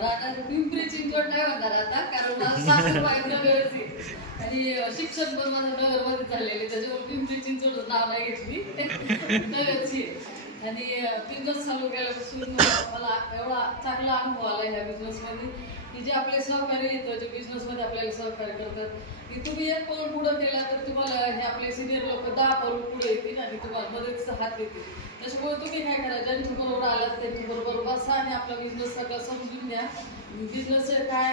राहणार पिंपरी चिंचवड नाही म्हणणार आता, कारण माझं सासूबाई नगरची आणि शिक्षण पण माझं नगरमध्ये झालेले, त्याच्यामुळे पिंपरी चिंचवड नाव नाही घेतली, नगरची. आणि बिझनेस चालू केल्यापासून मला एवढा चांगला अनुभव आला ह्या बिझनेसमध्ये की जे आपले सहकार्य येतं, जे बिझनेसमध्ये आपल्याला सहकार्य करतात की तुम्ही एक पाऊल पुढं केला तर तुम्हाला हे आपले सिनियर लोक 10 पाऊल पुढे येतील आणि तुम्हाला मदतीचा हात देतील. त्याच्यामुळे तुम्ही काय करा, ज्यांच्याबरोबर आलात त्यांच्याबरोबर बसा आणि आपला बिझनेस सगळं समजून घ्या. बिझनेस काय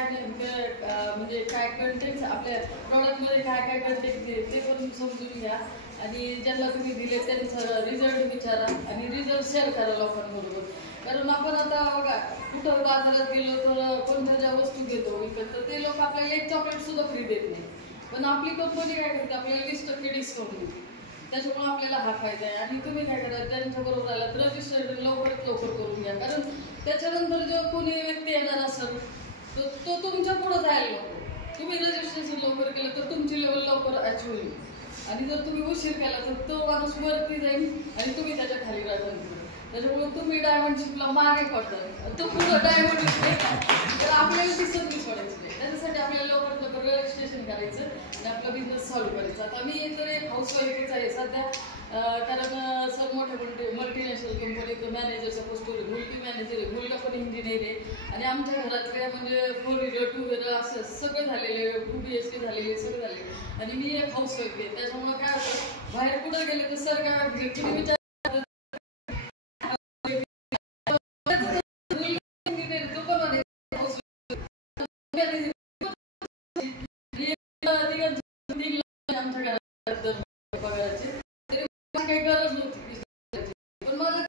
म्हणजे काय कंटेंट, आपल्या प्रॉडक्टमध्ये काय काय कंटेंट ते पण समजून घ्या आणि ज्यांना तुम्ही दिले त्यांचा रिझल्ट विचारा आणि रिझल्ट शेअर करा लोकांबरोबर. कारण आपण आता बघा कुठं बाजारात गेलो तर कोणत्या ज्या वस्तू घेतो विकत, तर ते लोक आपल्याला एक चॉकलेट सुद्धा फ्री देत नाही, पण आपली कंपनी काय करते आपल्याला 20% डिस्काउंट देते. त्याच्यामुळे आपल्याला हा फायदा आहे. आणि तुम्ही काय करा, त्यांच्याबरोबर आला तर रजिस्ट्रेशन लवकरात लवकर करून घ्या, कारण त्याच्यानंतर जेव्हा कोणी व्यक्ती येणार असेल तर तो तुमच्या पुढं जायला नको. तुम्ही रजिस्ट्रेशन लवकर केलं तर तुमची लेवल लवकर अचीव होईल आणि जर तुम्ही उशीर केला तर तो माणूस वरती जाईल आणि तुम्ही त्याच्या खाली राहणार. त्याच्यामुळे तुम्ही डायमंडशिपला मागे पडतात, तो पुढं डायमंड तर आपल्याला दिसत नाही पडायचं नाही. त्याच्यासाठी आपल्याला लवकरात लवकर रजिस्ट्रेशन करायचं आणि आपला बिझनेस चालू करायचा. आता मी तर एक हाऊसवाईफच आहे सध्या, कारण सर मोठ्या मल्टीनॅशनल कंपनीत मॅनेजरच्या पोस्टवर मुलगी मॅनेजर आहे, मुलगा पण इंजिनियर आहे आणि आमच्या घरातल्या म्हणजे 4 व्हीलर 2 व्हीलर असं सगळं झालेले, 2 BHK झालेले सगळं झाले आणि मी एक हाऊसवाईफ आहे. त्याच्यामुळे काय होतं बाहेर कुठं गेले तर सर काय तुम्ही विचार पगाराची तरी काही गरज नव्हती, पण माझं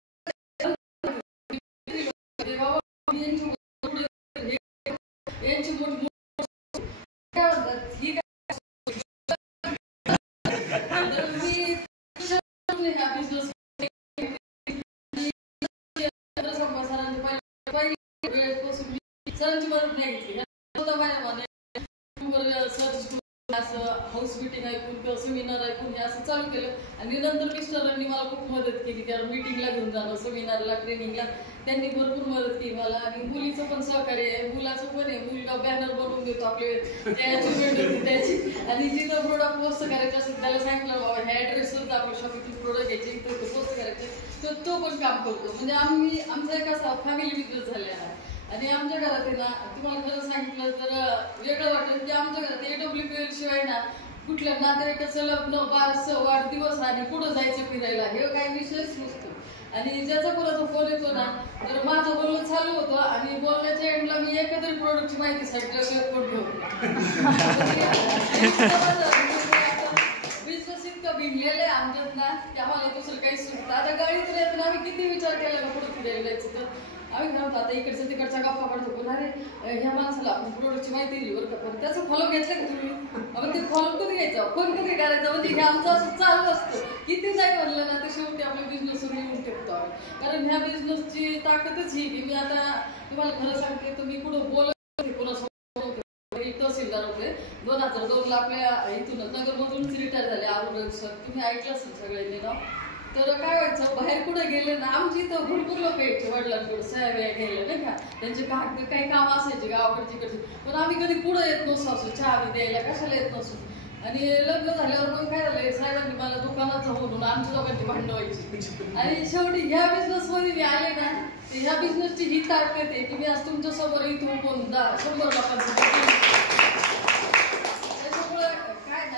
यांची मोठी काय म्हणतात ही मी ह्या बिझनेस पहिली वेळेपासून सरांची मदत नाही घेतली. सर्च असं हाऊस मिटिंग ऐकून किंवा सेमिनार ऐकून हे असं चालू केलं आणि नंतर मिस्टरांनी मला खूप मदत केली, कारण मीटिंगला घेऊन जाणं, सेमिनारला, ट्रेनिंगला त्यांनी भरपूर मदत केली मला. आणि मुलीचं पण सहकार्य आहे, मुलाचं पण आहे, मुलगा बॅनर बनवून देतो आपले जे अचिव्हमेंट होती त्याची, आणि जिथं प्रोडक्ट पोस्ट करायचं असेल त्याला सांगितलं बाबा ह्या ॲड्रेसवर आपल्या शॉपिंगचे प्रोडक्ट घ्यायचे तर पोस्ट करायचे, तर तो पण काम करतो. म्हणजे आमचा एक असा फॅमिली बिझनेस झालेला आहे. आणि आमच्या घरात आहे ना, तुम्हाला खरं सांगितलं तर वेगळं वाटेल की आमच्या घरात AWPL शिवाय ना कुठल्या नातेवाईकाचं लग्न, बारसं, वाढदिवस आणि कुठं जायचं फिरायला हे काही विषयच नसतो. आणि ज्याचा कोणाचा फोन येतो ना, तर माझं बोलणं चालू होतं आणि बोलण्याच्या एंडला मी एकतरी प्रोडक्टची माहिती सांगितलं कोण घेऊन बिझनेस इतकं भिडलेलं आहे आमच्यात ना की आम्हाला दुसरं काही सुचतं. आता गाडी तर येतं ना, आम्ही किती विचार केला ना कुठं फिरायला जायचं, तर आम्ही म्हणतो आता इकडचं तिकडचा गप्पा काढतो, पण अरे ह्या माणसाला आपण प्रोडक्टची माहिती दिली बरं का, पण त्याचं फॉलो घेतलं का तुम्ही, आपण ते फॉलो कधी घ्यायचं, फोन कधी करायचं, म्हणजे हे आमचं असं चालू असतं. किती नाही म्हणलं ना तर शेवटी आपल्या बिझनेसवर येऊन ठेवतो आम्ही, कारण ह्या बिझनेसची ताकदच ही की मी आता तुम्हाला खरं सांगते, तुम्ही कुठं बोलत कोणासोबत तहसीलदार होते 2002ला आपल्या इथूनच नगरमधूनच रिटायर झाले अरुण सर, तुम्ही ऐकलं असेल सगळ्यांनी नाव. तर काय व्हायचं बाहेर कुठे गेले ना, आमची इथं भरपूर लोक यायचे वडिलांकडे सह्या घ्यायला नाही का, त्यांचे काही काम असायचे गावाकडची कडचे, पण आम्ही कधी पुढे येत नसतो असं चहा द्यायला, कशाला येत नसतो. आणि लग्न झाल्यावर मग काय झालंय, साहेबांनी मला दुकानात जाऊ म्हणून आमच्या दोघांची भांडणं व्हायची. आणि शेवटी ह्या बिझनेसमध्ये मी आले ना, ह्या बिझनेसची ही ताकद आहे की मी आज तुमच्या समोर इथून 100 लोकांचं.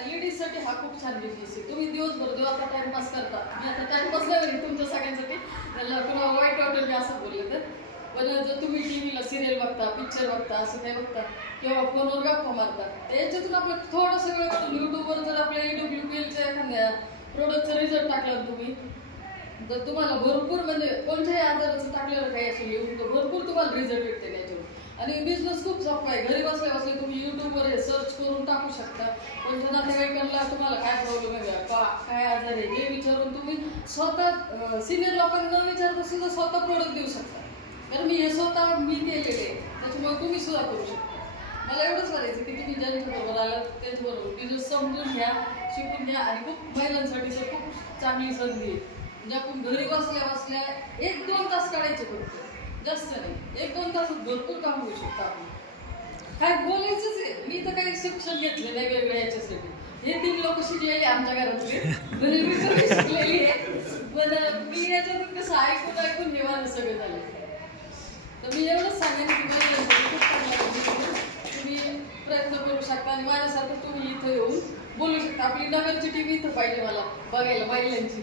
लेडीजसाठी हा खूप छान बिझनेस आहे. तुम्ही दिवसभर जेव्हा आता टाइमपास करता, मी आता टाइमपास नाही तुमच्या सगळ्यांसाठी, त्याला कुणाला वाईट वाटेल मी असं बोलले तर, पण जर तुम्ही टीव्हीला सिरियल बघता, पिक्चर बघता, असं काही बघता किंवा फोनवर गप्पा मारता, याच्यातून आपलं थोडंसं वेळ काढून युट्यूबवर जर आपल्या AWPLच्या एखाद्या प्रोडक्टचा रिझल्ट टाकला तुम्ही, तर तुम्हाला भरपूर म्हणजे कोणत्याही आजाराचं टाकलेलं काही असेल येऊन तर भरपूर तुम्हाला रिझल्ट भेटते त्याच्यावर. आणि बिझनेस खूप सोपा आहे, घरी बसल्या बसल्या तुम्ही युट्यूबवर हे सर्च करून टाकू शकता. कोणत्या नातेवाईकांना तुम्हाला काय प्रॉब्लेम आहे, काय आजार आहे हे विचारून तुम्ही स्वतः सिनियर लोकांना विचारता सुद्धा स्वतः प्रोडक्ट देऊ शकता. कारण मी हे स्वतः केलेले आहे, त्याच्यामुळे तुम्ही सुद्धा करू शकता. मला एवढंच करायचं की तुम्ही ज्यांच्याबरोबर आलात त्यांच्याबरोबर बिझनेस समजून घ्या, शिकून घ्या. आणि खूप महिलांसाठी तर खूप चांगली संधी आहे, म्हणजे आपण घरी बसल्या बसल्या 1-2 तास काढायचे फक्त, जास्त नाही, 1-2 तास तासात भरपूर काम होऊ शकतं आपलं. काय बोलायचंच आहे. मी तर काही शिक्षण घेतलं नाही वेगवेगळ्या याच्यासाठी. हे 3 लोक शिकलेले आमच्या घरातले, म्हणजे मी सगळी शिकलेली आहे. पण मी याच्यातून कसं ऐकून ऐकून हे माझं सगळं झालं. तर मी एवढंच सांगेन की खूप चांगला तुम्ही प्रयत्न करू शकता आणि माझ्यासारखं तुम्ही इथं येऊन बोलू शकता. आपली नगरची टीव्ही इथं पाहिजे मला बघायला महिलांची.